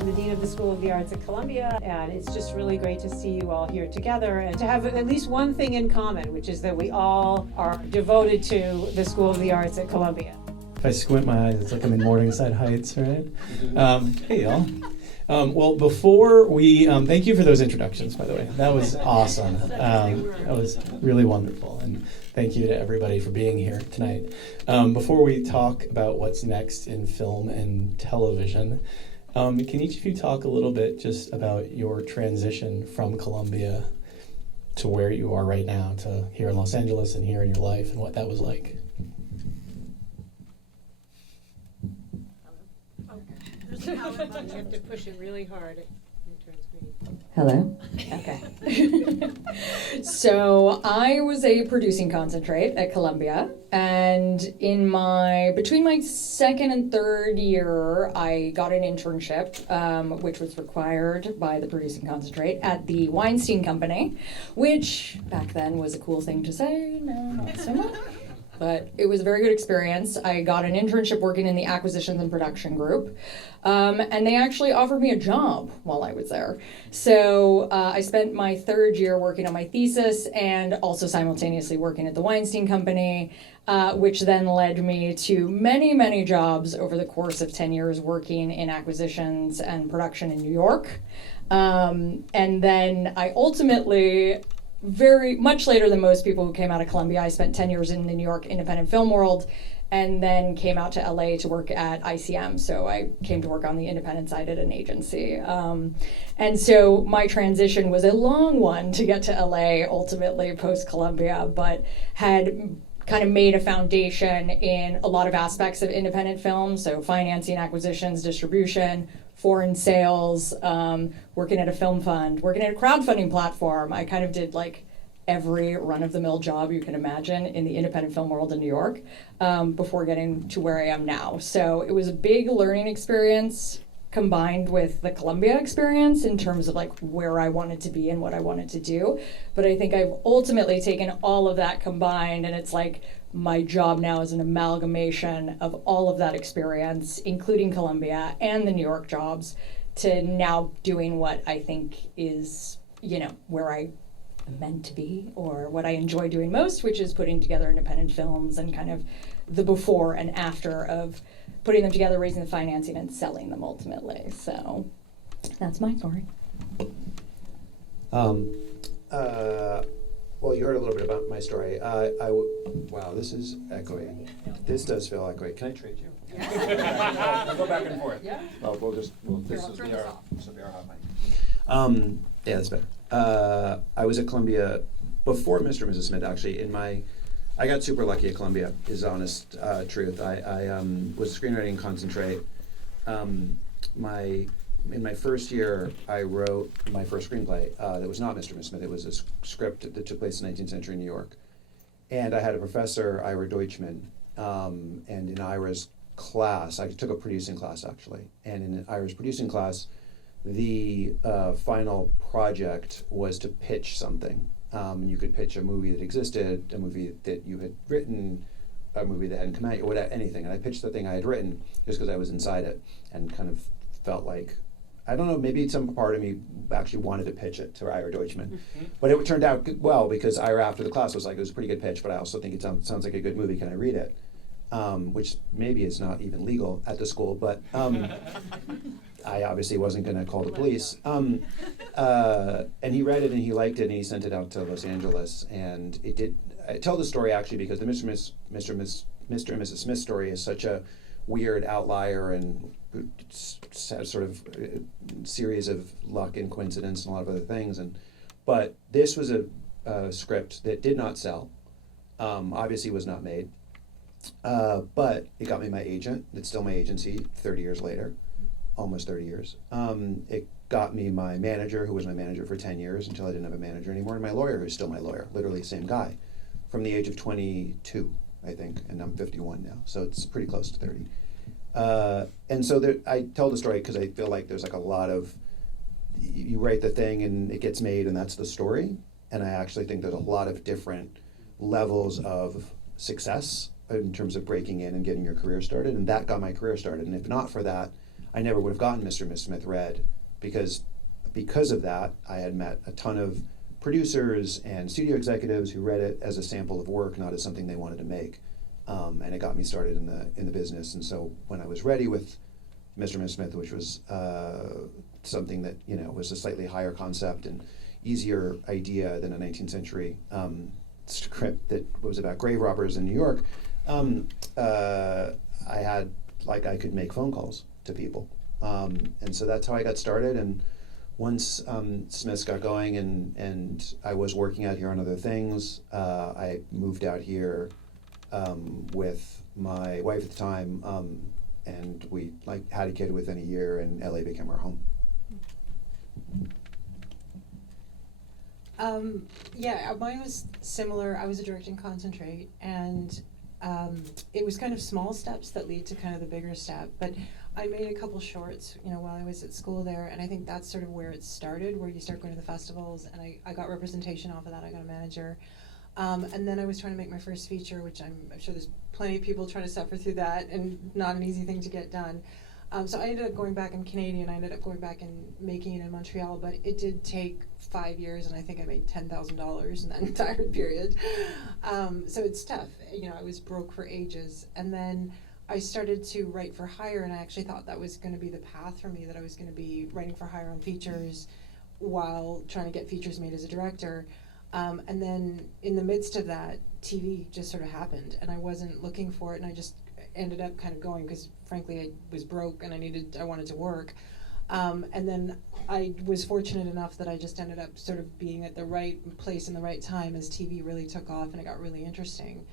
I'm the Dean of the School of the Arts at Columbia, and it's just really great to see you all here together and to have at least one thing in common, which is that we all are devoted to the School of the Arts at Columbia. If I squint my eyes, it's like I'm in Morningside Heights, right? Hey, y'all. Well, before we, thank you for those introductions, by the way. That was awesome. That was really wonderful. And thank you to everybody for being here tonight. Before we talk about what's next in film and television, can each of you talk a little bit just about your transition from Columbia to where you are right now, to here in Los Angeles and here in your life, and what that was like? You have to push it really hard. It turns green. Hello? Okay. So I was a producing concentrate at Columbia, and between my second and third year, I got an internship, which was required by the producing concentrate at the Weinstein Company, which back then was a cool thing to say, now not so much. But it was a very good experience. I got an internship working in the acquisitions and production group. And they actually offered me a job while I was there. So I spent my third year working on my thesis and also simultaneously working at the Weinstein Company, which then led me to many, many jobs over the course of 10 years working in acquisitions and production in New York. And then I ultimately, very much later than most people who came out of Columbia, I spent 10 years in the New York independent film world, and then came out to LA to work at ICM. So I came to work on the independent side at an agency. And so my transition was a long one to get to LA ultimately post-Columbia, but had kind of made a foundation in a lot of aspects of independent film. So financing, acquisitions, distribution, foreign sales, working at a film fund, working at a crowdfunding platform. I kind of did like every run-of-the-mill job you can imagine in the independent film world in New York before getting to where I am now. So it was a big learning experience combined with the Columbia experience in terms of like where I wanted to be and what I wanted to do. But I think I've ultimately taken all of that combined, and it's like my job now is an amalgamation of all of that experience, including Columbia and the New York jobs, to now doing what I think is, where I am meant to be, or what I enjoy doing most, which is putting together independent films and kind of the before and after of putting them together, raising the financing, and selling them ultimately. So that's my story. Well, you heard a little bit about my story. Wow, this is echoey. This does feel echoey. Can I trade you? Yeah. We'll go back and forth. Yeah. Oh, this will be our hot mic. Yeah, that's better. I was at Columbia before Mr. and Mrs. Smith, actually. I got super lucky at Columbia, is the honest truth. I was screenwriting concentrate. In my first year, I wrote my first screenplay that was not Mr. and Mrs. Smith. It was a script that took place in 19th century New York. And I had a professor, Ira Deutschman, and in Ira's class, I took a producing class actually, and in Ira's producing class, the final project was to pitch something. You could pitch a movie that existed, a movie that you had written, a movie that hadn't come out yet, whatever, anything. And I pitched the thing I had written just because I was inside it and kind of felt like, I don't know, maybe some part of me actually wanted to pitch it to Ira Deutschman. Mm-hmm. But it turned out well because Ira after the class was like, it was a pretty good pitch, but I also think it sounds like a good movie. Can I read it? Which maybe is not even legal at the school, but I obviously wasn't going to call the police. And he read it and he liked it and he sent it out to Los Angeles. And it did. I tell the story actually because the Mr. and Mrs. Smith story is such a weird outlier and sort of series of luck and coincidence and a lot of other things. But this was a script that did not sell. Obviously was not made. But it got me my agent. It's still my agency 30 years later, almost 30 years. It got me my manager, who was my manager for 10 years until I didn't have a manager anymore, and my lawyer, who's still my lawyer, literally the same guy, from the age of 22, I think, and I'm 51 now, so it's pretty close to 30. And so I tell the story because I feel like there's like a lot of, you write the thing and it gets made and that's the story, and I actually think there's a lot of different levels of success in terms of breaking in and getting your career started, and that got my career started. And if not for that, I never would have gotten Mr. and Miss Smith read because of that, I had met a ton of producers and studio executives who read it as a sample of work, not as something they wanted to make. And it got me started in the business. And so when I was ready with Mr. and Miss Smith, which was something that was a slightly higher concept and easier idea than a 19th century script that was about grave robbers in New York, I had I could make phone calls to people, and so that's how I got started. And once Smiths got going and I was working out here on other things, I moved out here with my wife at the time, and we had a kid within a year, and LA became our home. Yeah, mine was similar. I was a direct and concentrate, and it was kind of small steps that lead to kind of the bigger step. But I made a couple shorts, while I was at school there, and I think that's sort of where it started, where you start going to the festivals, and I got representation off of that. I got a manager. And then I was trying to make my first feature, which I'm sure there's plenty of people trying to suffer through that, and not an easy thing to get done. So I ended up going back, I'm Canadian, I ended up going back and making it in Montreal, but it did take 5 years, and I think I made $10,000 in that entire period. So it's tough. I was broke for ages. And then I started to write for hire, and I actually thought that was going to be the path for me, that I was going to be writing for hire on features while trying to get features made as a director. And then in the midst of that, TV just sort of happened, and I wasn't looking for it, and I just ended up kind of going because, frankly, I was broke and I wanted to work. And then I was fortunate enough that I just ended up sort of being at the right place in the right time as TV really took off and it got really interesting.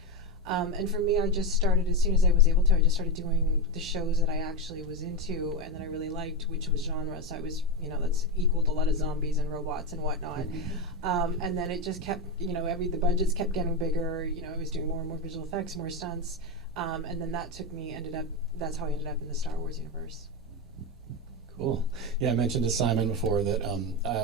And for me, I just started, as soon as I was able to, I just started doing the shows that I actually was into and that I really liked, which was genre. So I was, that's equaled a lot of zombies and robots and whatnot. And then it just kept, the budgets kept getting bigger. I was doing more and more visual effects, more stunts. And then that's how I ended up in the Star Wars universe. Cool. Yeah, I mentioned to Simon before that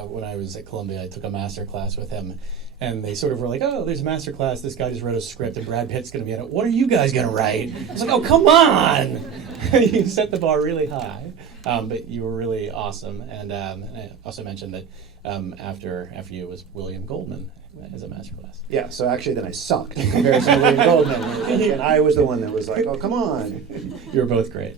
when I was at Columbia, I took a master class with him. And they sort of were like, oh, there's a master class. This guy just wrote a script, and Brad Pitt's going to be in it. What are you guys going to write? I was like, oh, come on! You set the bar really high. But you were really awesome. And I also mentioned that after you was William Goldman as a master class. Yeah, so actually then I sucked in comparison to William Goldman. And I was the one that was like, oh, come on. You were both great.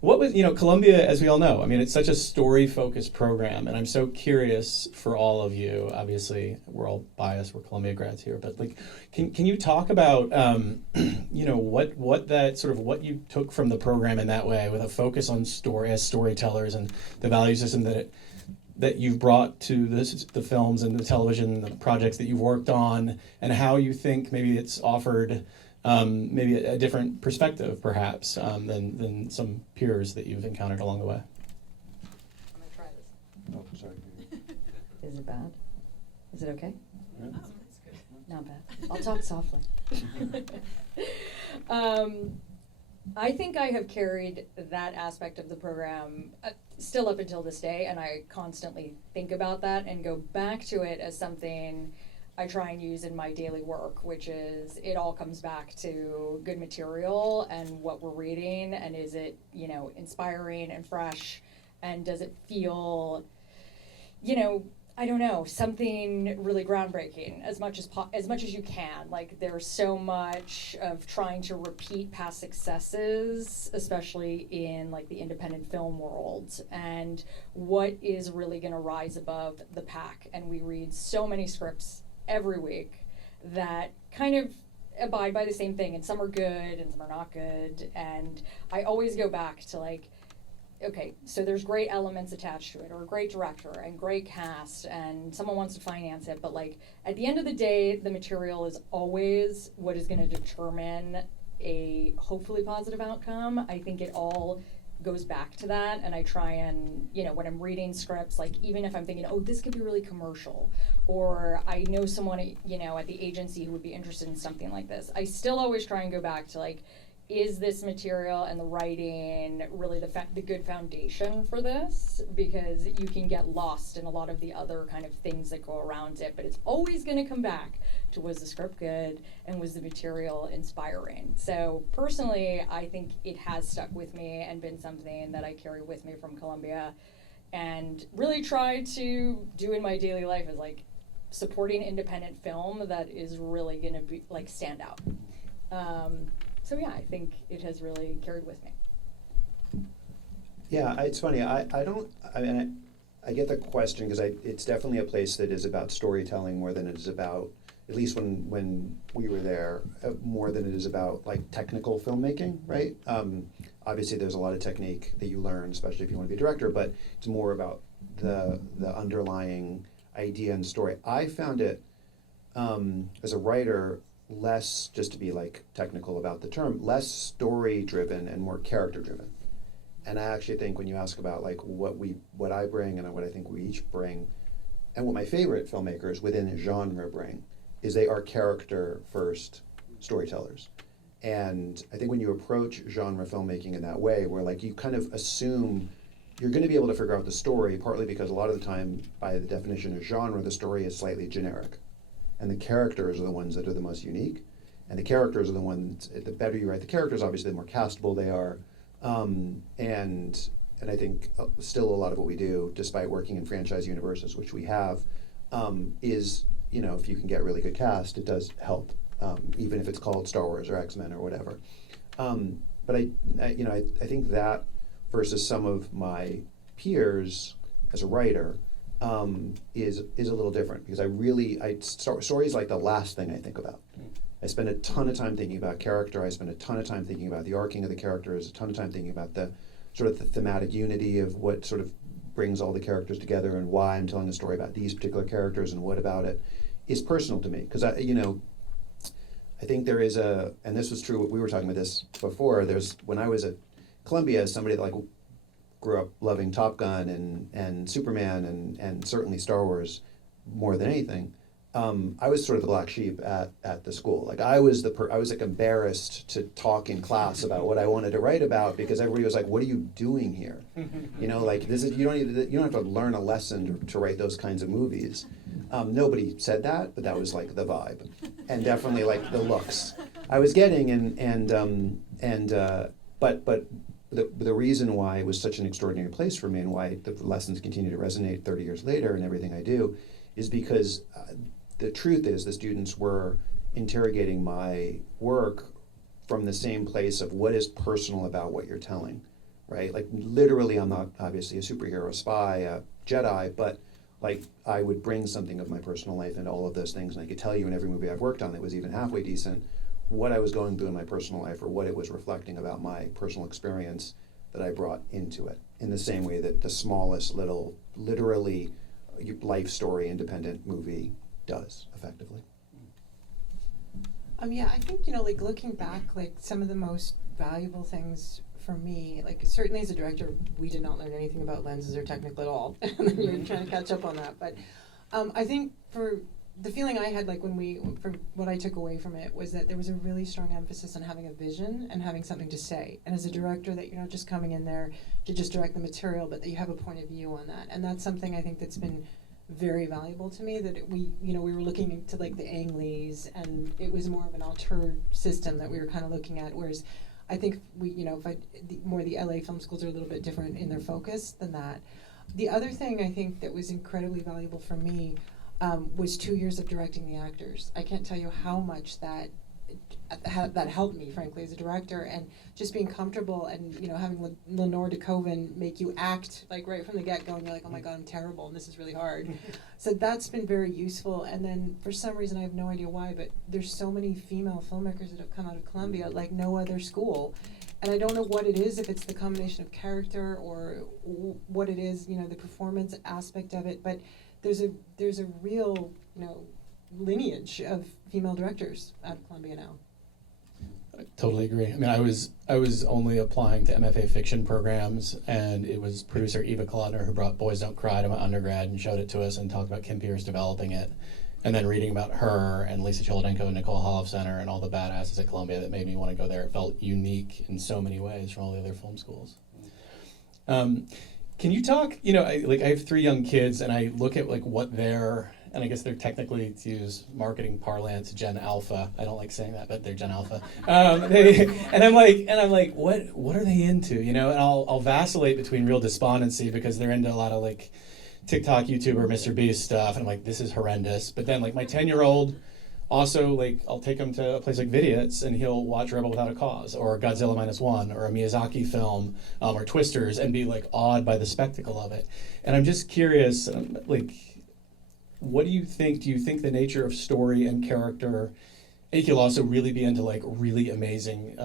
What was, Columbia, as we all know, it's such a story-focused program, and I'm so curious for all of you. Obviously, we're all biased, we're Columbia grads here, but can you talk about, what that sort of what you took from the program in that way, with a focus on story as storytellers and the value system that you've brought to the films and the television, the projects that you've worked on, and how you think maybe it's offered maybe a different perspective, perhaps, than some peers that you've encountered along the way. I'm going to try this. Oh, sorry. Is it bad? Is it okay? Yeah. Oh, that's good. Not bad. I'll talk softly. I think I have carried that aspect of the program still up until this day, and I constantly think about that and go back to it as something I try and use in my daily work, which is it all comes back to good material and what we're reading, and is it, inspiring and fresh, and does it feel, I don't know, something really groundbreaking as much as you can. There's so much of trying to repeat past successes, especially in the independent film world, and what is really going to rise above the pack. And we read so many scripts every week that kind of abide by the same thing, and some are good and some are not good, and I always go back to okay, so there's great elements attached to it, or a great director and great cast, and someone wants to finance it, but at the end of the day, the material is always what is going to determine a hopefully positive outcome. I think it all goes back to that, and I try and, when I'm reading scripts, even if I'm thinking, oh, this could be really commercial, or I know someone, at the agency who would be interested in something like this, I still always try and go back to is this material and the writing really the good foundation for this? Because you can get lost in a lot of the other kind of things that go around it, but it's always going to come back to, was the script good and was the material inspiring? So personally, I think it has stuck with me and been something that I carry with me from Columbia, and really try to do in my daily life is like supporting independent film that is really going to be like stand out. So yeah, I think it has really carried with me. Yeah, it's funny. I get the question because it's definitely a place that is about storytelling more than it is about, at least when we were there, more than it is about like technical filmmaking, right? Obviously, there's a lot of technique that you learn, especially if you want to be a director, but it's more about the underlying idea and story. I found it as a writer less, just to be like technical about the term, less story driven and more character driven. And I actually think when you ask about like what I bring and what I think we each bring, and what my favorite filmmakers within a genre bring, is they are character first storytellers. And I think when you approach genre filmmaking in that way, where like you kind of assume you're going to be able to figure out the story, partly because a lot of the time, by the definition of genre, the story is slightly generic. And the characters are the ones that are the most unique. And the characters are the ones, the better you write the characters, obviously the more castable they are. And I think still a lot of what we do, despite working in franchise universes, which we have, is, you know, if you can get really good cast, it does help, even if it's called Star Wars or X-Men or whatever. But I think that versus some of my peers as a writer, is a little different, because story is like the last thing I think about. I spend a ton of time thinking about character. I spend a ton of time thinking about the arcing of the characters, a ton of time thinking about the sort of the thematic unity of what sort of brings all the characters together and why I'm telling a story about these particular characters and what about it is personal to me. Because I think there is and this was true, we were talking about this before, when I was at Columbia, as somebody that like grew up loving Top Gun and Superman and certainly Star Wars more than anything, I was sort of the black sheep at the school. Like I was like embarrassed to talk in class about what I wanted to write about, because everybody was like, "What are you doing here?" You know, like this is you don't have to learn a lesson to write those kinds of movies. Nobody said that, but that was like the vibe, and definitely like the looks I was getting, but the reason why it was such an extraordinary place for me and why the lessons continue to resonate 30 years later in everything I do is because the truth is the students were interrogating my work from the same place of what is personal about what you're telling, right? Like literally, I'm not obviously a superhero, a spy, a Jedi, but like I would bring something of my personal life into all of those things, and I could tell you in every movie I've worked on that was even halfway decent what I was going through in my personal life or what it was reflecting about my personal experience that I brought into it, in the same way that the smallest little, literally life story independent movie does, effectively. Yeah, I think, like looking back, like some of the most valuable things for me, like certainly as a director, we did not learn anything about lenses or technical at all. And then you're trying to catch up on that. But I think for the feeling I had, like for what I took away from it, was that there was a really strong emphasis on having a vision and having something to say. And as a director, that you're not just coming in there to just direct the material, but that you have a point of view on that. And that's something I think that's been very valuable to me, that we were looking into like the Ang Lees, and it was more of an auteur system that we were kind of looking at, whereas I think the LA film schools are a little bit different in their focus than that. The other thing I think that was incredibly valuable for me was 2 years of directing the actors. I can't tell you how much that helped me, frankly, as a director, and just being comfortable and having Lenore DeKoven make you act like right from the get-go, and you're like, oh my God, I'm terrible and this is really hard. So that's been very useful. And then for some reason, I have no idea why, but there's so many female filmmakers that have come out of Columbia like no other school. And I don't know what it is, if it's the combination of character or what it is, the performance aspect of it, but there's a real, lineage of female directors out of Columbia now. I totally agree. I mean, I was only applying to MFA fiction programs, and it was producer Eva Kolodner who brought Boys Don't Cry to my undergrad and showed it to us and talked about Kim Pierce developing it. and then reading about her and Lisa Cholodenko and Nicole Holofcener and all the badasses at Columbia that made me want to go there. It felt unique in so many ways from all the other film schools. Can you talk, I have 3 young kids, and I look at what they're, and I guess they're technically, to use marketing parlance, Gen Alpha. I don't like saying that, but they're Gen Alpha. And I'm like, what are they into? And I'll vacillate between real despondency because they're into a lot of TikTok, YouTuber, Mr. Beast stuff, and I'm like, this is horrendous. But then my 10-year-old also, I'll take him to a place like Vidiot's and he'll watch Rebel Without a Cause or Godzilla -1 or a Miyazaki film or Twisters and be awed by the spectacle of it. And I'm just curious, what do you think? Do you think the nature of story and character, and you'll also really be into really amazing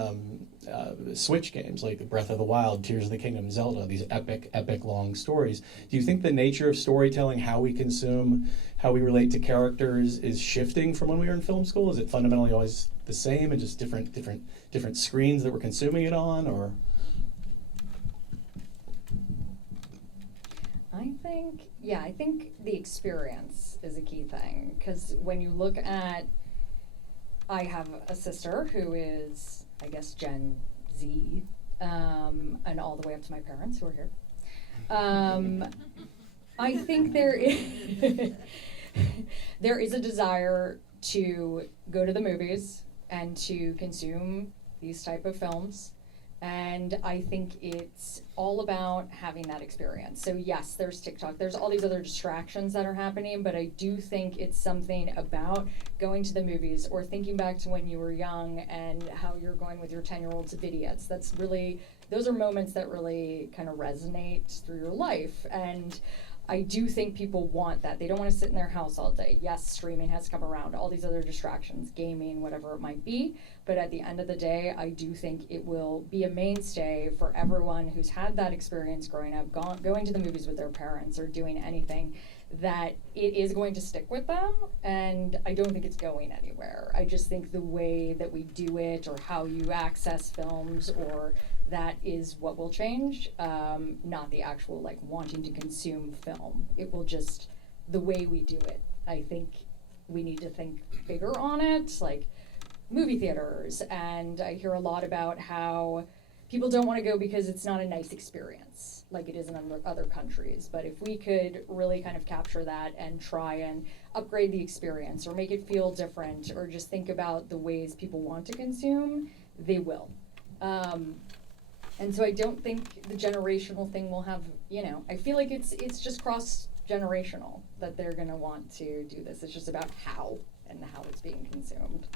Switch games like Breath of the Wild, Tears of the Kingdom, Zelda, these epic long stories. Do you think the nature of storytelling, how we consume, how we relate to characters is shifting from when we were in film school? Is it fundamentally always the same and just different screens that we're consuming it on, or? I think the experience is a key thing, because when you look at, I have a sister who is, I guess, Gen Z, and all the way up to my parents who are here. I think there is a desire to go to the movies and to consume these type of films. And I think it's all about having that experience. So yes, there's TikTok, there's all these other distractions that are happening, but I do think it's something about going to the movies or thinking back to when you were young and how you're going with your 10-year-old to Vidiot's. That's really, those are moments that really kind of resonate through your life. And I do think people want that. They don't want to sit in their house all day. Yes, streaming has come around, all these other distractions, gaming, whatever it might be. But at the end of the day, I do think it will be a mainstay for everyone who's had that experience growing up, going to the movies with their parents or doing anything, that it is going to stick with them. And I don't think it's going anywhere. I just think the way that we do it or how you access films, or that is what will change, not the actual wanting to consume film. It will just, the way we do it. I think we need to think bigger on it, like movie theaters. And I hear a lot about how people don't want to go because it's not a nice experience like it is in other countries. But if we could really kind of capture that and try and upgrade the experience or make it feel different, or just think about the ways people want to consume, they will. And so I don't think the generational thing will have, I feel like it's just cross-generational that they're going to want to do this. It's just about how and how it's being consumed.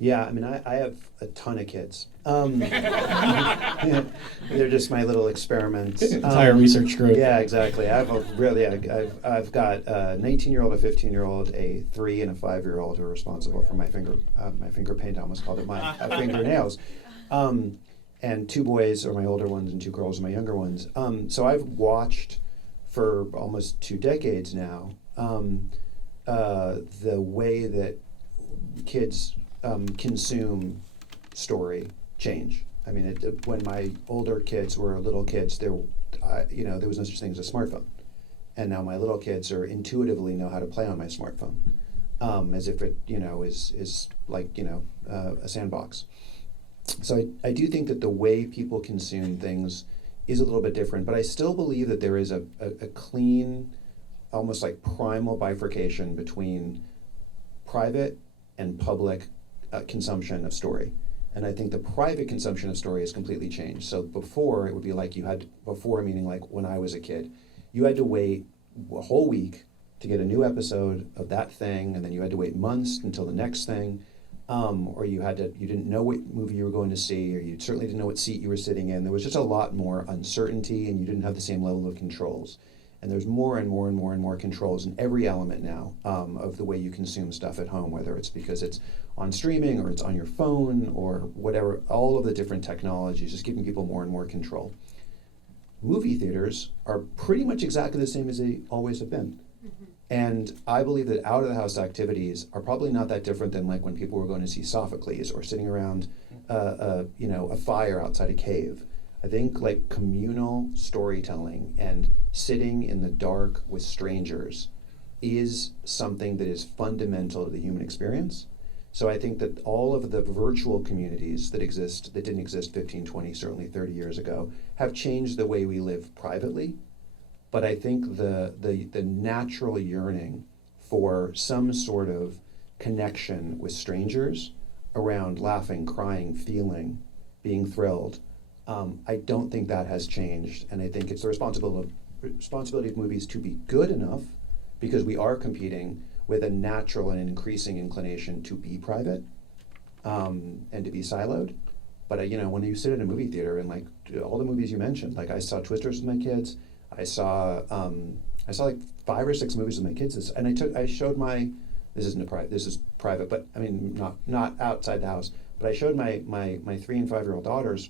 Yeah, I mean, I have a ton of kids. They're just my little experiments. Entire research group. Yeah, exactly. I've got a 19-year-old, a 15-year-old, a 3 and a 5-year-old who are responsible for my finger paint. I almost called it my fingernails. And 2 boys are my older ones, and 2 girls are my younger ones. So I've watched for almost 2 decades now the way that kids consume story change. I mean, when my older kids were little kids, there was no such thing as a smartphone, and now my little kids intuitively know how to play on my smartphone, as if it is like a sandbox. So I do think that the way people consume things is a little bit different, but I still believe that there is a clean, almost like primal bifurcation between private and public consumption of story. And I think the private consumption of story has completely changed. So before, it would be like meaning like when I was a kid, you had to wait a whole week to get a new episode of that thing, and then you had to wait months until the next thing. Or you didn't know what movie you were going to see, or you certainly didn't know what seat you were sitting in. There was just a lot more uncertainty, and you didn't have the same level of controls. And there's more and more and more and more controls in every element now of the way you consume stuff at home, whether it's because it's on streaming or it's on your phone or whatever. All of the different technologies just giving people more and more control. Movie theaters are pretty much exactly the same as they always have been. Mm-hmm. And I believe that out-of-the-house activities are probably not that different than like when people were going to see Sophocles or sitting around a fire outside a cave. I think like communal storytelling and sitting in the dark with strangers is something that is fundamental to the human experience. So I think that all of the virtual communities that exist, that didn't exist 15, 20, certainly 30 years ago, have changed the way we live privately. But I think the natural yearning for some sort of connection with strangers around laughing, crying, feeling, being thrilled, I don't think that has changed. And I think it's the responsibility of movies to be good enough, because we are competing with a natural and increasing inclination to be private and to be siloed. But when you sit in a movie theater and like all the movies you mentioned, like I saw Twisters with my kids, I saw like 5 or 6 movies with my kids, and I showed my, this is private, but I mean not outside the house, but I showed my 3 and 5-year-old daughters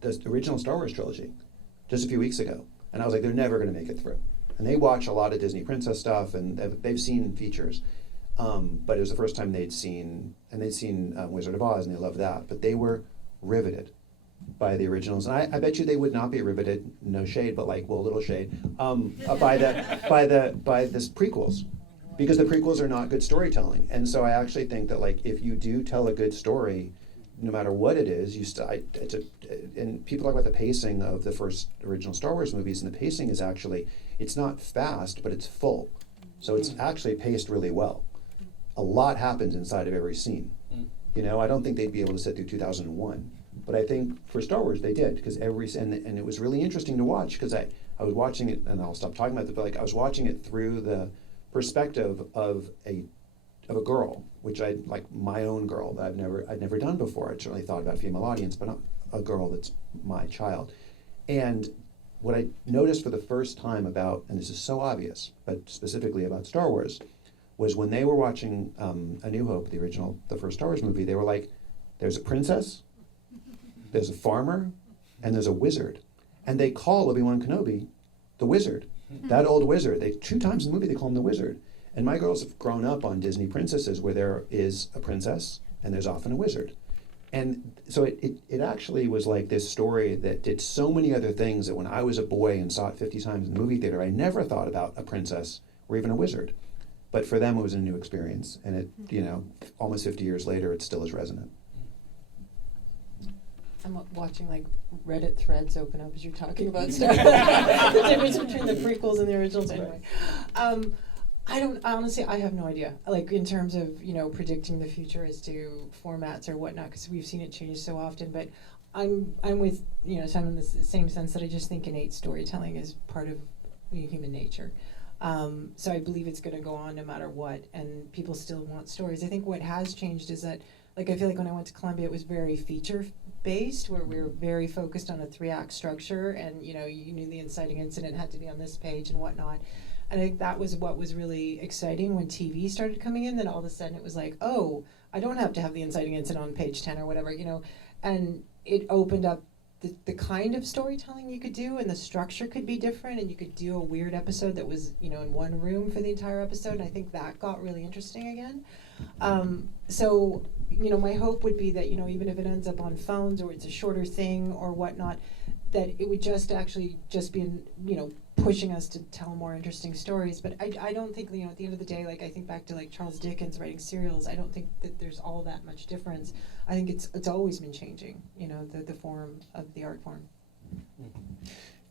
the original Star Wars trilogy just a few weeks ago, and I was like, they're never going to make it through. And they watch a lot of Disney princess stuff, and they've seen features, but it was the first time they'd seen Wizard of Oz, and they loved that. But they were riveted by the originals, and I bet you they would not be riveted, no shade, but like, well, a little shade, by this prequels, because the prequels are not good storytelling. And so I actually think that like if you do tell a good story, no matter what it is, and people talk about the pacing of the first original Star Wars movies, and the pacing is actually, it's not fast, but it's full. So it's actually paced really well. A lot happens inside of every scene. I don't think they'd be able to sit through 2001, but I think for Star Wars they did, because and it was really interesting to watch, because I was watching it, and I'll stop talking about it, but like I was watching it through the perspective of a girl, which I like my own girl that I'd never done before. I'd certainly thought about a female audience, but not a girl that's my child. And what I noticed for the first time about, and this is so obvious, but specifically about Star Wars, was when they were watching A New Hope, the first Star Wars movie, they were like, there's a princess, there's a farmer, and there's a wizard. And they call Obi-Wan Kenobi the wizard, that old wizard. 2 times in the movie they call him the wizard. And my girls have grown up on Disney princesses where there is a princess and there's often a wizard. And so it actually was like this story that did so many other things that when I was a boy and saw it 50 times in the movie theater, I never thought about a princess or even a wizard. But for them, it was a new experience. And it, almost 50 years later, it still is resonant. I'm watching like Reddit threads open up as you're talking about stuff. The difference between the prequels and the originals. Anyway, I have no idea. Like in terms of predicting the future as to formats or whatnot, because we've seen it change so often. But I'm with Simon in the same sense that I just think innate storytelling is part of human nature. So I believe it's going to go on no matter what, and people still want stories. I think what has changed is that, like, I feel like when I went to Columbia, it was very feature-based, where we were very focused on a 3-act structure, and you knew the inciting incident had to be on this page and whatnot. And I think that was what was really exciting when TV started coming in. Then all of a sudden it was like, oh, I don't have to have the inciting incident on page 10 or whatever, and it opened up the kind of storytelling you could do, and the structure could be different, and you could do a weird episode that was, in one room for the entire episode, and I think that got really interesting again. So, my hope would be that, even if it ends up on phones or it's a shorter thing or whatnot, that it would just be, pushing us to tell more interesting stories. But I don't think, at the end of the day, like I think back to like Charles Dickens writing serials, I don't think that there's all that much difference. I think it's always been changing, the form of the art form.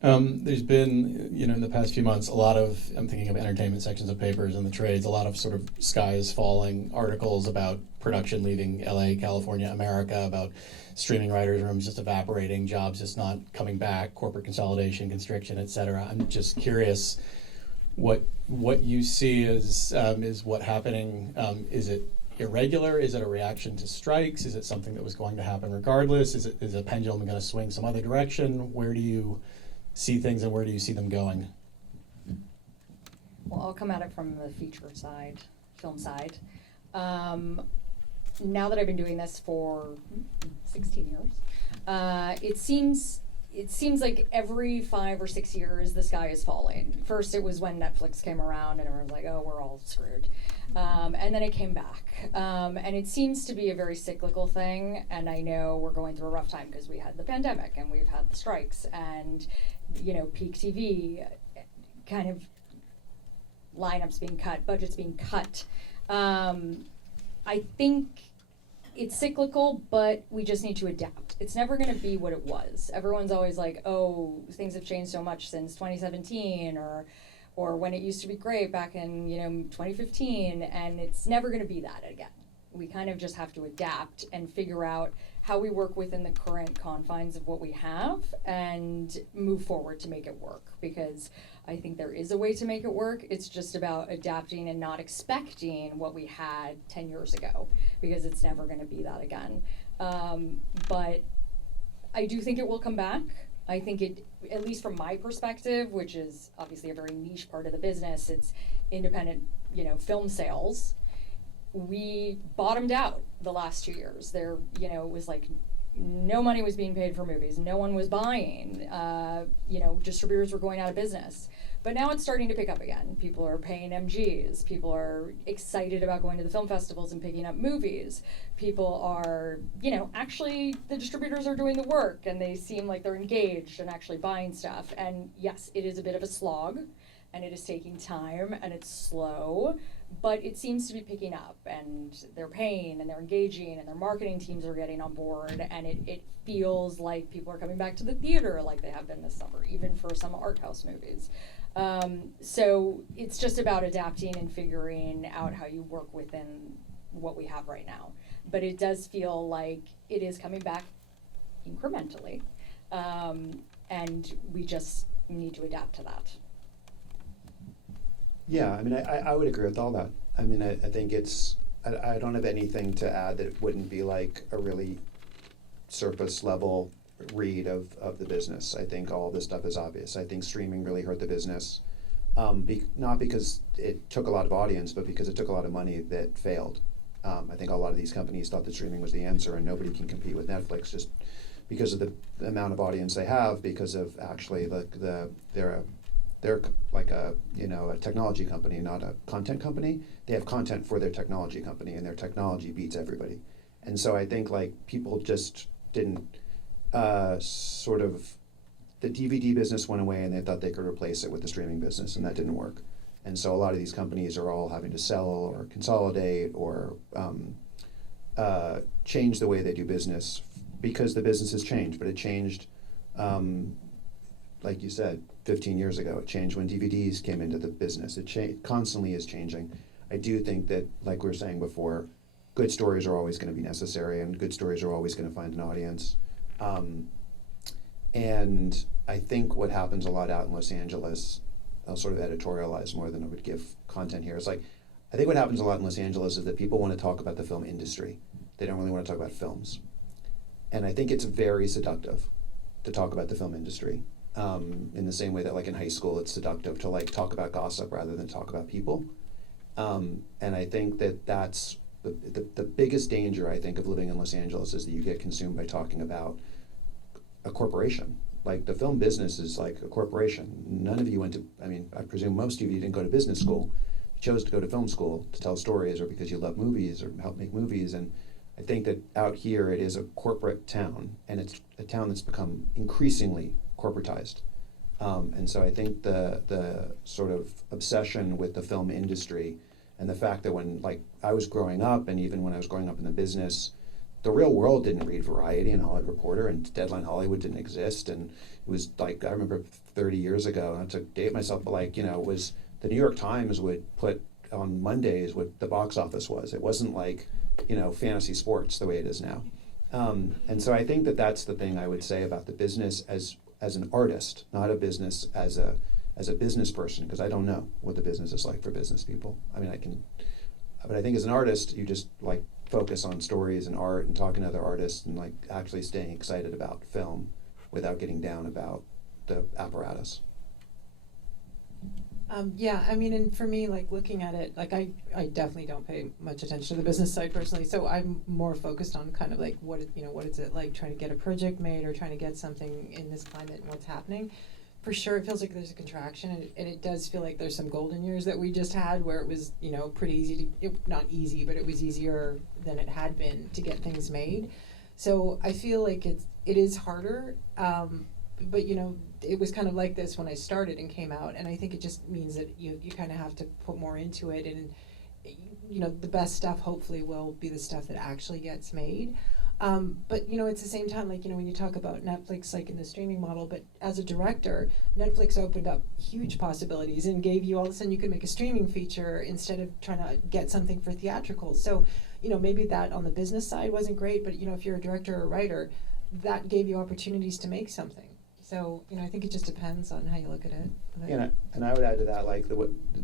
There's been, in the past few months, a lot of, I'm thinking of entertainment sections of papers and the trades, a lot of sort of sky is falling articles about production leaving LA, California, America, about streaming writers' rooms just evaporating, jobs just not coming back, corporate consolidation, constriction, et cetera. I'm just curious what you see is what happening. Is it irregular? Is it a reaction to strikes? Is it something that was going to happen regardless? Is a pendulum going to swing some other direction? Where do you see things and where do you see them going? Well, I'll come at it from the feature side, film side. Now that I've been doing this for 16 years, it seems like every 5 or 6 years the sky is falling. First it was when Netflix came around and everyone was like, oh, we're all screwed. And then it came back. And it seems to be a very cyclical thing, and I know we're going through a rough time because we had the pandemic and we've had the strikes and, peak TV kind of lineups being cut, budgets being cut. I think it's cyclical, but we just need to adapt. It's never going to be what it was. Everyone's always like, oh, things have changed so much since 2017 or when it used to be great back in 2015, and it's never going to be that again. We kind of just have to adapt and figure out how we work within the current confines of what we have and move forward to make it work, because I think there is a way to make it work. It's just about adapting and not expecting what we had 10 years ago, because it's never going to be that again. But I do think it will come back. I think it, at least from my perspective, which is obviously a very niche part of the business, it's independent, film sales. We bottomed out the last 2 years. There, it was like no money was being paid for movies. No one was buying. Distributors were going out of business. But now it's starting to pick up again. People are paying MGs. People are excited about going to the film festivals and picking up movies. People are, actually the distributors are doing the work and they seem like they're engaged and actually buying stuff. And yes, it is a bit of a slog and it is taking time and it's slow, but it seems to be picking up and they're paying and they're engaging and their marketing teams are getting on board, and it feels like people are coming back to the theater like they have been this summer, even for some art house movies. So it's just about adapting and figuring out how you work within what we have right now. But it does feel like it is coming back incrementally, and we just need to adapt to that. Yeah, I mean, I would agree with all that. I mean, I think I don't have anything to add that it wouldn't be like a really surface level read of the business. I think all this stuff is obvious. I think streaming really hurt the business, not because it took a lot of audience, but because it took a lot of money that failed. I think a lot of these companies thought that streaming was the answer and nobody can compete with Netflix just because of the amount of audience they have, because of actually they're like a technology company, not a content company. They have content for their technology company, and their technology beats everybody. And so I think like people just didn't the DVD business went away, and they thought they could replace it with the streaming business, and that didn't work. And so a lot of these companies are all having to sell or consolidate or change the way they do business because the business has changed. But it changed, like you said, 15 years ago. It changed when DVDs came into the business. It constantly is changing. I do think that, like we were saying before, good stories are always going to be necessary, and good stories are always going to find an audience. And I think what happens a lot out in Los Angeles, I'll sort of editorialize more than I would give content here. It's like, I think what happens a lot in Los Angeles is that people want to talk about the film industry. They don't really want to talk about films. And I think it's very seductive to talk about the film industry. In the same way that like in high school it's seductive to like talk about gossip rather than talk about people. And I think that that's the biggest danger, I think, of living in Los Angeles is that you get consumed by talking about a corporation. Like the film business is like a corporation. None of you went to, I presume most of you didn't go to business school. You chose to go to film school to tell stories or because you love movies or help make movies. And I think that out here it is a corporate town, and it's a town that's become increasingly corporatized. And so I think the sort of obsession with the film industry and the fact that when like I was growing up, and even when I was growing up in the business, the real world didn't read Variety and Hollywood Reporter, and Deadline Hollywood didn't exist. And it was like, I remember 30 years ago, not to date myself, but like, it was the New York Times would put on Mondays what the box office was. It wasn't like, fantasy sports the way it is now. And so I think that that's the thing I would say about the business as an artist, not a business as a business person, because I don't know what the business is like for business people. But I think as an artist, you just like focus on stories and art and talking to other artists and like actually staying excited about film without getting down about the apparatus. And for me, like looking at it, like I definitely don't pay much attention to the business side personally, so I'm more focused on kind of like what is it like trying to get a project made or trying to get something in this climate and what's happening. For sure, it feels like there's a contraction, and it does feel like there's some golden years that we just had where it was, pretty easy not easy, but it was easier than it had been to get things made. So I feel like it is harder. but it was kind of like this when I started and came out, and I think it just means that you kind of have to put more into it, and the best stuff hopefully will be the stuff that actually gets made. But at the same time, like when you talk about Netflix, like in the streaming model, but as a director, Netflix opened up huge possibilities and gave you all of a sudden you could make a streaming feature instead of trying to get something for theatrical. So maybe that on the business side wasn't great, but if you're a director or a writer, that gave you opportunities to make something. So I think it just depends on how you look at it. And I would add to that, like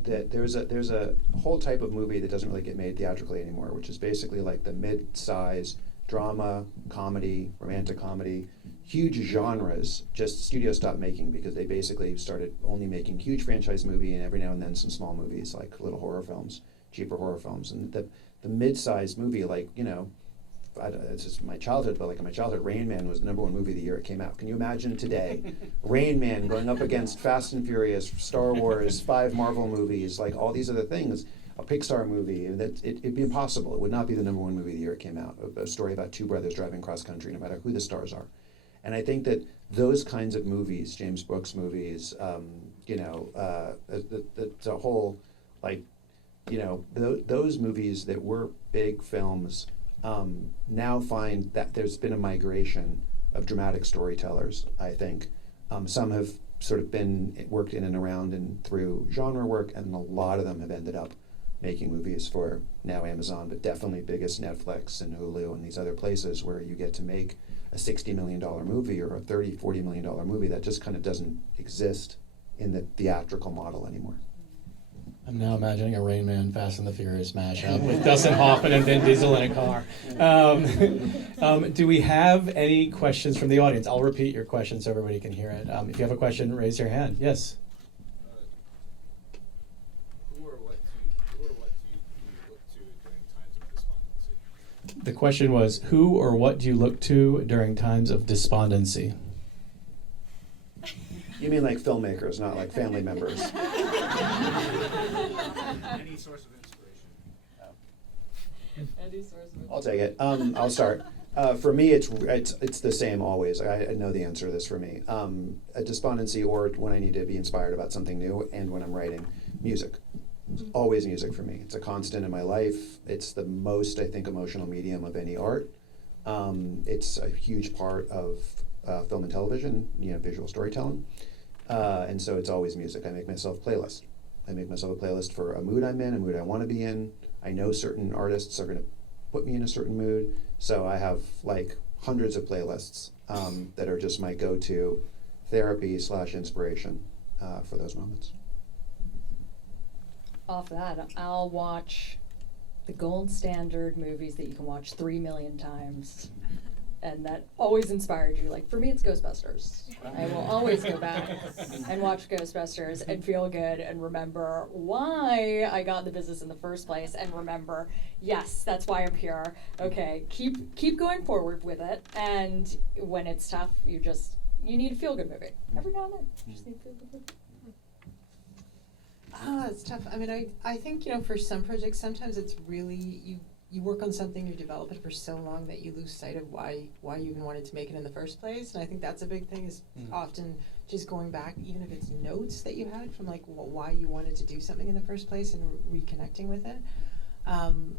there's a whole type of movie that doesn't really get made theatrically anymore, which is basically like the mid-size drama, comedy, romantic comedy, huge genres. Just studios stopped making because they basically started only making huge franchise movie and every now and then some small movies like little horror films, cheaper horror films, and the mid-sized movie, like it's just my childhood, but like in my childhood, Rain Man was the #1 movie the year it came out. Can you imagine today, Rain Man going up against Fast and Furious, Star Wars, 5 Marvel movies, like all these other things, a Pixar movie, and it'd be impossible. It would not be the #1 movie the year it came out. A story about 2 brothers driving cross country, no matter who the stars are. And I think that those kinds of movies, James Brooks movies, the whole, like, those movies that were big films. Now find that there's been a migration of dramatic storytellers, I think. Some have sort of been worked in and around and through genre work, and a lot of them have ended up making movies for now Amazon, but definitely biggest Netflix and Hulu and these other places where you get to make a $60 million movie or a $30, $40 million movie that just kind of doesn't exist in the theatrical model anymore. I'm now imagining a Rain Man, Fast and the Furious mashup with Dustin Hoffman and Vin Diesel in a car. Do we have any questions from the audience? I'll repeat your question so everybody can hear it. If you have a question, raise your hand. Yes? Who or what do you look to during times of despondency? The question was, who or what do you look to during times of despondency? You mean like filmmakers, not like family members. Any source of inspiration? Any source of I'll take it. I'll start. For me, it's the same always. I know the answer to this for me. A despondency, or when I need to be inspired about something new, and when I'm writing music. It's always music for me. It's a constant in my life. It's the most, I think, emotional medium of any art. It's a huge part of film and television, visual storytelling. And so it's always music. I make myself playlists. I make myself a playlist for a mood I'm in, a mood I want to be in. I know certain artists are going to put me in a certain mood. So I have like hundreds of playlists that are just my go-to therapy / inspiration for those moments. Off that, I'll watch the gold standard movies that you can watch 3 million times. And that always inspired you. Like, for me, it's Ghostbusters. I will always go back and watch Ghostbusters and feel good and remember why I got in the business in the first place, and remember, yes, that's why I'm here. Okay, keep going forward with it. And when it's tough, you need a feel-good movie. Every now and then, you just need a feel-good movie. It's tough. I mean, I think, for some projects, sometimes it's really, you work on something, you develop it for so long that you lose sight of why you even wanted to make it in the first place. And I think that's a big thing, is often just going back, even if it's notes that you had from like why you wanted to do something in the first place, and reconnecting with it. And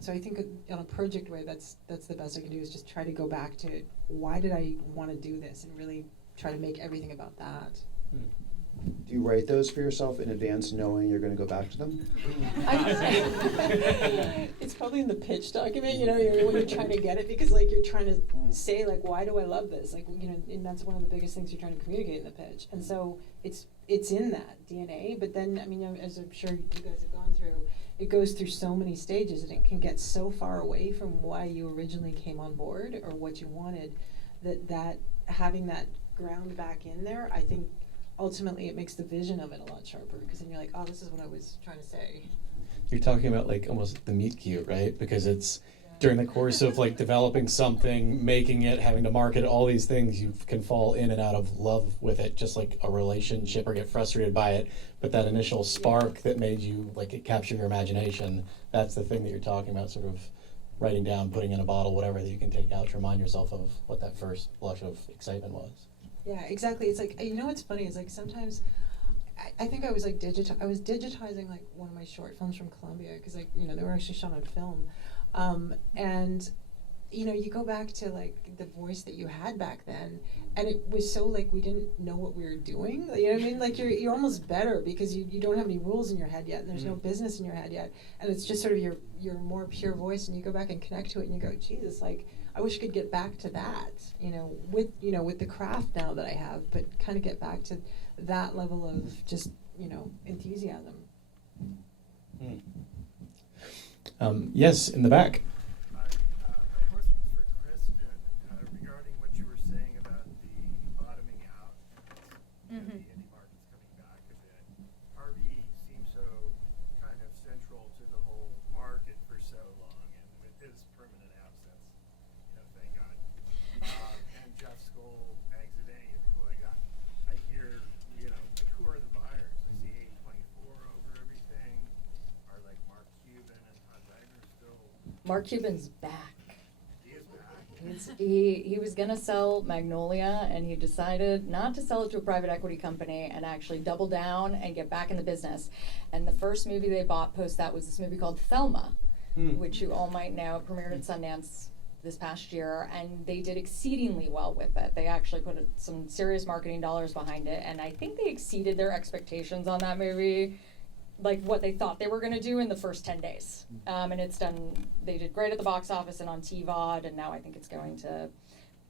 so I think on a project way, that's the best I can do, is just try to go back to why did I want to do this, and really try to make everything about that. Do you write those for yourself in advance, knowing you're going to go back to them? It's probably in the pitch document, when you're trying to get it, because like you're trying to say like, why do I love this? Like, and that's one of the biggest things you're trying to communicate in the pitch. And so it's in that DNA. But then, I mean, as I'm sure you guys have gone through, it goes through so many stages, and it can get so far away from why you originally came on board or what you wanted, that having that ground back in there, I think, ultimately it makes the vision of it a lot sharper, because then you're like, oh, this is what I was trying to say. You're talking about like almost the meet cute, right? Because it's during the course of like developing something, making it, having to market, all these things, you can fall in and out of love with it, just like a relationship, or get frustrated by it. But that initial spark that made you like it capture your imagination, that's the thing that you're talking about, sort of writing down, putting in a bottle, whatever that you can take out to remind yourself of what that first blush of excitement was. Yeah, exactly. It's like, you know what's funny is like sometimes I think I was like digitizing like one of my short films from Columbia because like, you know, they were actually shot on film. And you know, you go back to like the voice that you had back then, and it was so like we didn't know what we were doing. You know what I mean? Like you're almost better because you don't have any rules in your head yet, and there's no business in your head yet, and it's just sort of your more pure voice, and you go back and connect to it, and you go, Jesus, like I wish I could get back to that. You know, with the craft now that I have, but kind of get back to that level of just enthusiasm. Yes, in the back. My question is for Kristen regarding what you were saying about the bottoming out and the indie markets coming back a bit. Harvey seems so kind of central to the whole market for so long, and with his permanent absence, thank God. And Jeff Skoll exiting, and boy, God, I hear, like who are the buyers? I see A24 over everything. Are like Mark Cuban and Todd Wagner still? Mark Cuban's back. He is back. He was gonna sell Magnolia, and he decided not to sell it to a private equity company and actually double down and get back in the business. And the first movie they bought post that was this movie called Thelma, which you all might know, premiered at Sundance this past year, and they did exceedingly well with it. They actually put some serious marketing dollars behind it, and I think they exceeded their expectations on that movie, like what they thought they were going to do in the first 10 days. And they did great at the box office and on TVOD, and now I think it's going to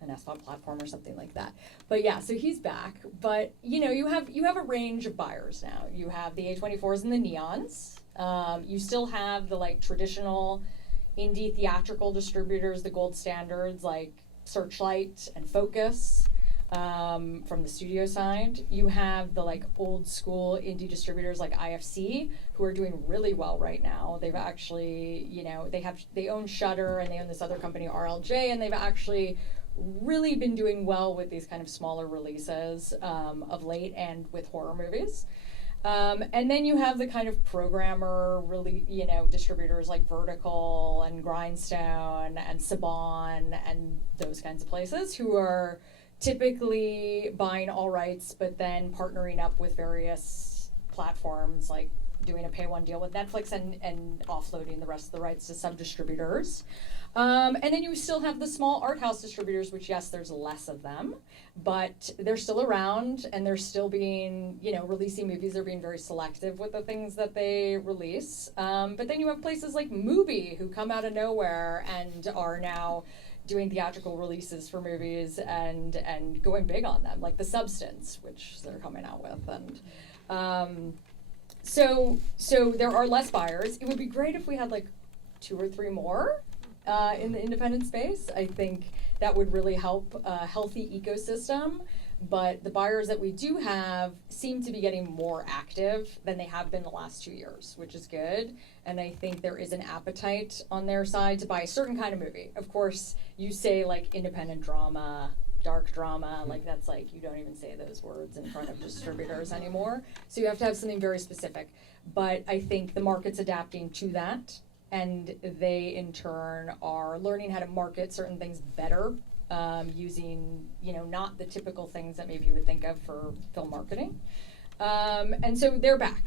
an SVOD platform or something like that. But yeah, so he's back. But you have a range of buyers now. You have the A24s and the Neons. You still have the like traditional indie theatrical distributors, the gold standards like Searchlight and Focus. From the studio side, you have the like old school indie distributors like IFC who are doing really well right now. They've actually, they own Shudder and they own this other company RLJ, and they've actually really been doing well with these kind of smaller releases of late and with horror movies. And then you have the kind of programmer, really, distributors like Vertical and Grindstone and Saban and those kinds of places who are typically buying all rights, but then partnering up with various platforms, like doing a pay-one deal with Netflix and offloading the rest of the rights to sub-distributors. And then you still have the small art house distributors, which, yes, there's less of them, but they're still around, and they're still being, releasing movies. They're being very selective with the things that they release. But then you have places like Mubi, who come out of nowhere and are now doing theatrical releases for movies and going big on them, like The Substance, which they're coming out with. And so there are less buyers. It would be great if we had like 2 or 3 more in the independent space. I think that would really help a healthy ecosystem. But the buyers that we do have seem to be getting more active than they have been the last 2 years, which is good. And I think there is an appetite on their side to buy a certain kind of movie. Of course, you say like independent drama, dark drama, like that's like, you don't even say those words in front of distributors anymore. So you have to have something very specific. But I think the market's adapting to that, and they in turn are learning how to market certain things better. Using, not the typical things that maybe you would think of for film marketing. And so they're back.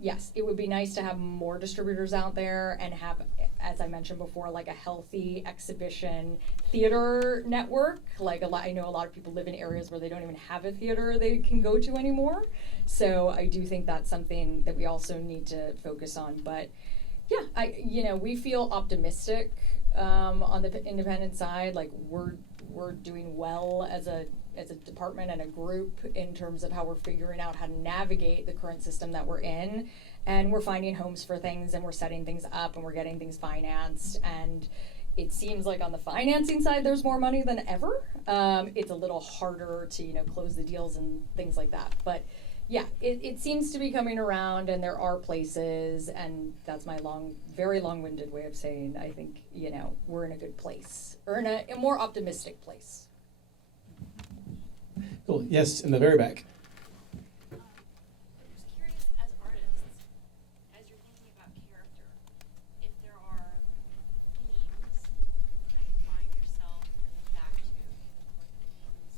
Yes, it would be nice to have more distributors out there and have, as I mentioned before, like a healthy exhibition theater network. Like I know a lot of people live in areas where they don't even have a theater they can go to anymore. So I do think that's something that we also need to focus on. But yeah, we feel optimistic on the independent side. Like we're doing well as a department and a group in terms of how we're figuring out how to navigate the current system that we're in, and we're finding homes for things, and we're setting things up, and we're getting things financed. And it seems like on the financing side there's more money than ever. It's a little harder to close the deals and things like that, but yeah, it seems to be coming around, and there are places, and that's my very long-winded way of saying I think, we're in a good place, or in a more optimistic place. Cool. Yes, in the very back. I'm just curious, as artists, as you're thinking about character, if there are themes that you find yourself coming back to, or themes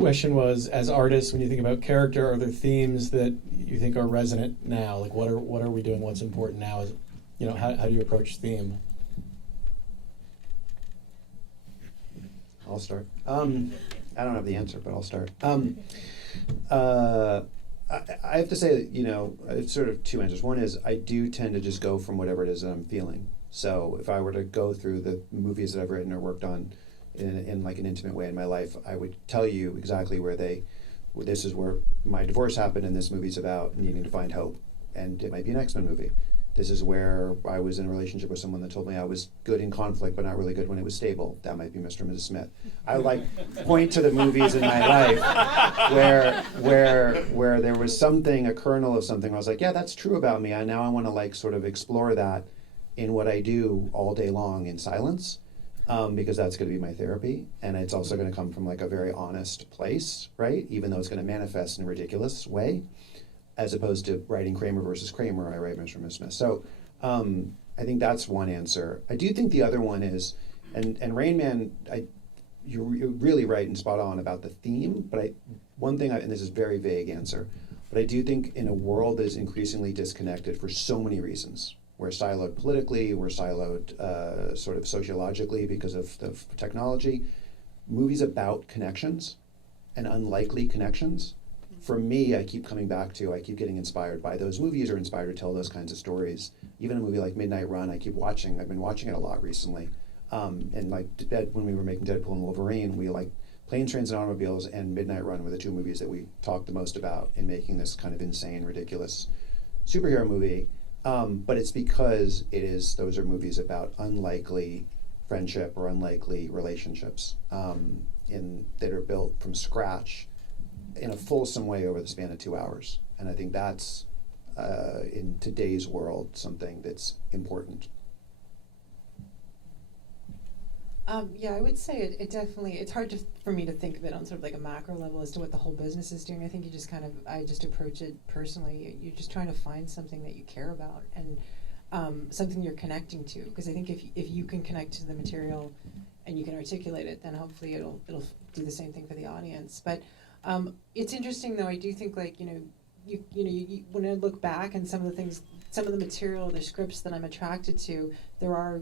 question was, as artists, when you think about character, are there themes that you think are resonant now? Like, what are we doing? What's important now? Is, how do you approach theme? I'll start. I don't have the answer, but I'll start. I have to say that, it's sort of two answers. One is I do tend to just go from whatever it is that I'm feeling. So if I were to go through the movies that I've written or worked on in like an intimate way in my life, I would tell you exactly this is where my divorce happened, and this movie's about needing to find hope. And it might be an X-Men movie. This is where I was in a relationship with someone that told me I was good in conflict, but not really good when it was stable. That might be Mr. and Mrs. Smith. I point to the movies in my life where there was a kernel of something where I was like, yeah, that's true about me. Now I want to sort of explore that in what I do all day long in silence, because that's going to be my therapy. And it's also going to come from a very honest place, right? Even though it's going to manifest in a ridiculous way. As opposed to writing Kramer versus Kramer, I write Mr. and Mrs. Smith. So I think that's one answer. I do think the other one is, and Rain Man, you're really right and spot on about the theme, but one thing, and this is a very vague answer, but I do think in a world that is increasingly disconnected for so many reasons, we're siloed politically, we're siloed sort of sociologically because of the technology, movies about connections and unlikely connections. For me, I keep getting inspired by those movies or inspired to tell those kinds of stories. Even a movie like Midnight Run, I've been watching it a lot recently. And when we were making Deadpool and Wolverine, we Planes, Trains, and Automobiles and Midnight Run were the two movies that we talked the most about in making this kind of insane, ridiculous superhero movie. But it's because those are movies about unlikely friendship or unlikely relationships that are built from scratch in a fulsome way over the span of 2 hours. And I think that's, in today's world, something that's important. Yeah, I would say it definitely, it's hard for me to think of it on sort of a macro level as to what the whole business is doing. I think I just approach it personally. You're just trying to find something that you care about and something you're connecting to. Because I think if you can connect to the material and you can articulate it, then hopefully it'll do the same thing for the audience. But it's interesting though. I do think you when I look back and some of the material, the scripts that I'm attracted to, there are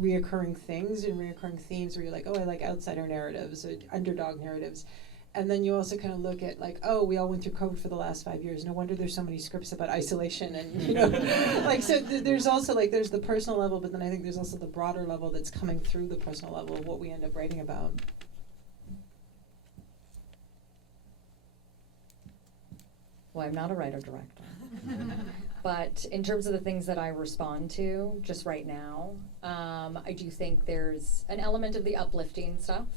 reoccurring things and reoccurring themes where you're like, oh, I like outsider narratives, or underdog narratives. And then you also kind of look at oh, we all went through COVID for the last 5 years. No wonder there's so many scripts about isolation and, so there's also there's the personal level, but then I think there's also the broader level that's coming through the personal level of what we end up writing about. Well, I'm not a writer-director. But in terms of the things that I respond to just right now, I do think there's an element of the uplifting stuff.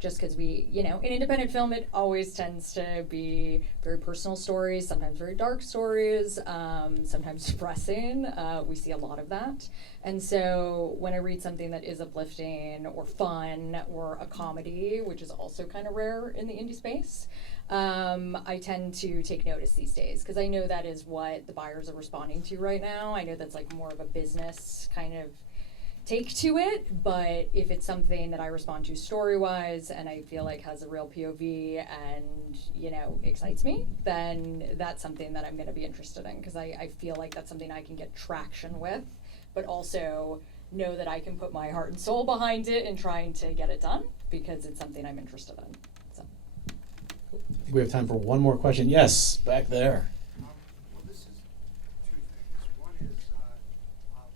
Just because in independent film, it always tends to be very personal stories, sometimes very dark stories, sometimes depressing. We see a lot of that. And so when I read something that is uplifting or fun or a comedy, which is also kind of rare in the indie space, I tend to take notice these days because I know that is what the buyers are responding to right now. I know that's more of a business kind of take to it, but if it's something that I respond to story-wise and I feel has a real POV and, excites me, then that's something that I'm going to be interested in because I feel like that's something I can get traction with, but also know that I can put my heart and soul behind it in trying to get it done because it's something I'm interested in. So. I think we have time for one more question. Yes, back there. Well, this is two things. One is,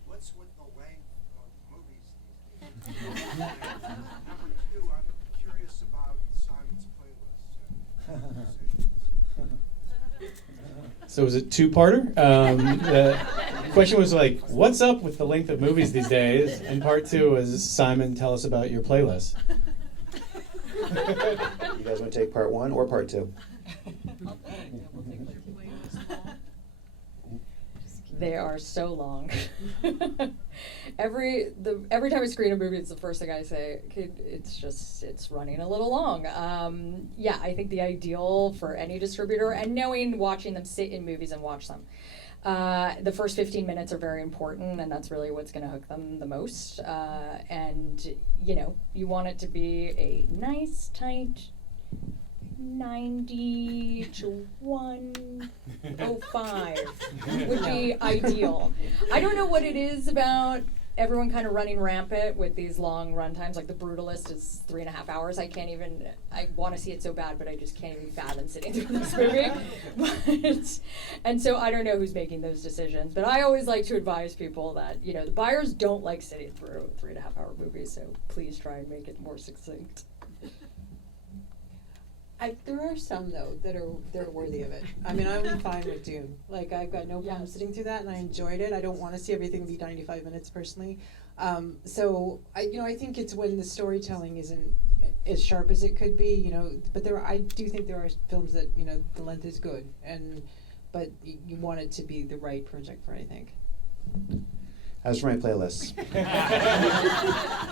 what's with the length of movies these days? Number two, I'm curious about Simon's playlists and decisions. So was it two-parter? The question was what's up with the length of movies these days? And part two was, Simon, tell us about your playlist. You guys want to take part one or part two? They are so long. Every time I screen a movie, it's the first thing I say. It's running a little long. Yeah, I think the ideal for any distributor, and watching them sit in movies and watch them. The first 15 minutes are very important, and that's really what's going to hook them the most. And you want it to be a nice, tight, 90 to 105 would be ideal. I don't know what it is about everyone kind of running rampant with these long run times. Like The Brutalist is 3.5 hours. I want to see it so bad, but I just can't even fathom sitting through this movie. And so I don't know who's making those decisions. But I always like to advise people that, the buyers don't like sitting through 3.5 hour movies, so please try and make it more succinct. There are some though they're worthy of it. I mean, I'm fine with Dune. Like, I've got no problem sitting through that, and I enjoyed it. I don't want to see everything be 95 minutes personally. So I think it's when the storytelling isn't as sharp as it could be. But I do think there are films that the length is good, but you want it to be the right project for it, I think. As for my playlists,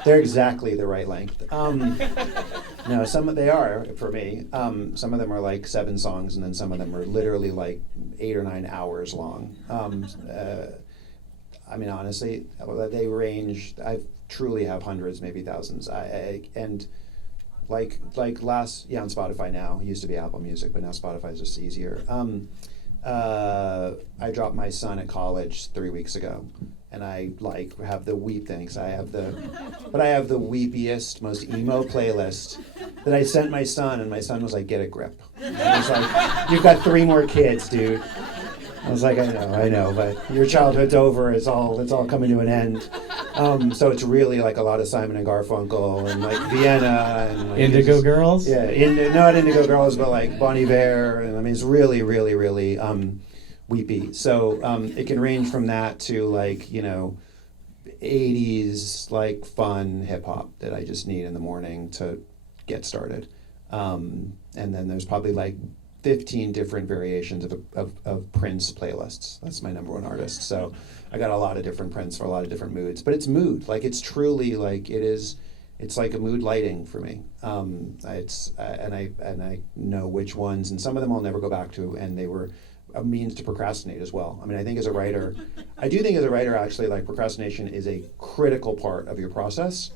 they're exactly the right length. No, they are for me. Some of them are like 7 songs, and then some of them are literally like 8 or 9 hours long. I mean, honestly, they range. I truly have hundreds, maybe thousands. And like on Spotify now. It used to be Apple Music, but now Spotify is just easier. I dropped my son at college 3 weeks ago. And I have the weep things. I have the weepiest, most emo playlist that I sent my son, and my son was like, "Get a grip." And I was like, "You've got 3 more kids, dude." I was like, I know, but your childhood's over. It's all coming to an end. So it's really like a lot of Simon and Garfunkel and like Vienna and like Indigo Girls. Yeah, not Indigo Girls, but like Bon Iver, and I mean it's really, really, really weepy. So it can range from that to like 80s like fun hip hop that I just need in the morning to get started. And then there's probably like 15 different variations of Prince playlists. That's my number 1 artist. So I got a lot of different Prince for a lot of different moods. But it's mood. Like it's truly like it's like a mood lighting for me. And I know which ones, and some of them I'll never go back to, and they were a means to procrastinate as well. I mean, I do think as a writer, actually, like procrastination is a critical part of your process,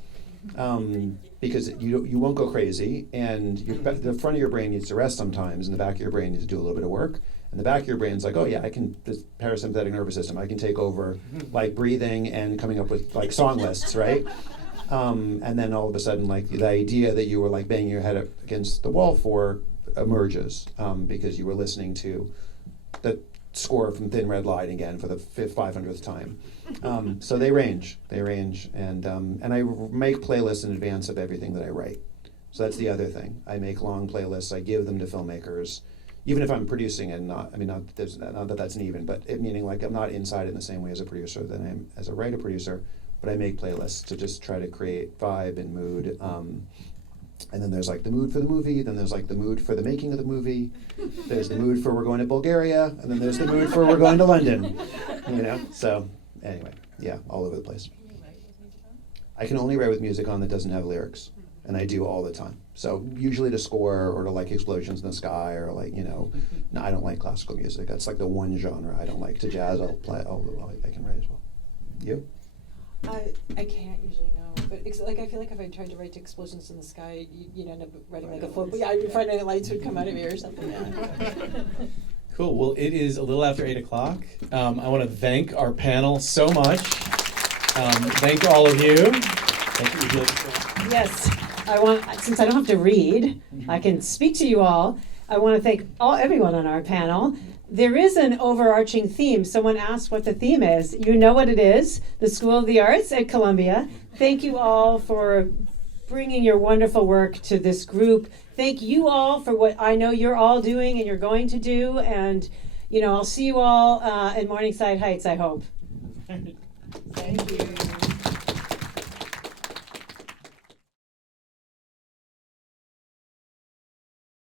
because you won't go crazy, and the front of your brain needs to rest sometimes, and the back of your brain needs to do a little bit of work. And the back of your brain's like, oh yeah, this parasympathetic nervous system, I can take over like breathing and coming up with like song lists, right? And then all of a sudden, like the idea that you were like banging your head up against the wall for emerges, because you were listening to the score from Thin Red Line again for the 500th time. So they range, and I make playlists in advance of everything that I write. So that's the other thing. I make long playlists. I give them to filmmakers, even if I'm producing and not that that's an even, but meaning like I'm not inside in the same way as a producer than I am as a writer-producer, but I make playlists to just try to create vibe and mood. And then there's like the mood for the movie, then there's like the mood for the making of the movie, there's the mood for we're going to Bulgaria, and then there's the mood for we're going to London, So anyway, yeah, all over the place. I can only write with music on that doesn't have lyrics, and I do all the time. So usually to score or to like explosions in the sky or like, no, I don't like classical music. That's like the one genre I don't like. To jazz, I'll play, I can write as well. You? I can't usually know, but I feel like if I tried to write to explosions in the sky, you'd end up writing like a float. But yeah, Friday Night Lights would come out of me or something. Yeah. Cool. Well, it is a little after 8 o'clock. I want to thank our panel so much. Thank all of you. Thank you. Yes, since I don't have to read, I can speak to you all. I want to thank everyone on our panel. There is an overarching theme. Someone asked what the theme is. You know what it is, the School of the Arts at Columbia. Thank you all for bringing your wonderful work to this group. Thank you all for what I know you're all doing and you're going to do. And, I'll see you all in Morningside Heights, I hope. Thank you.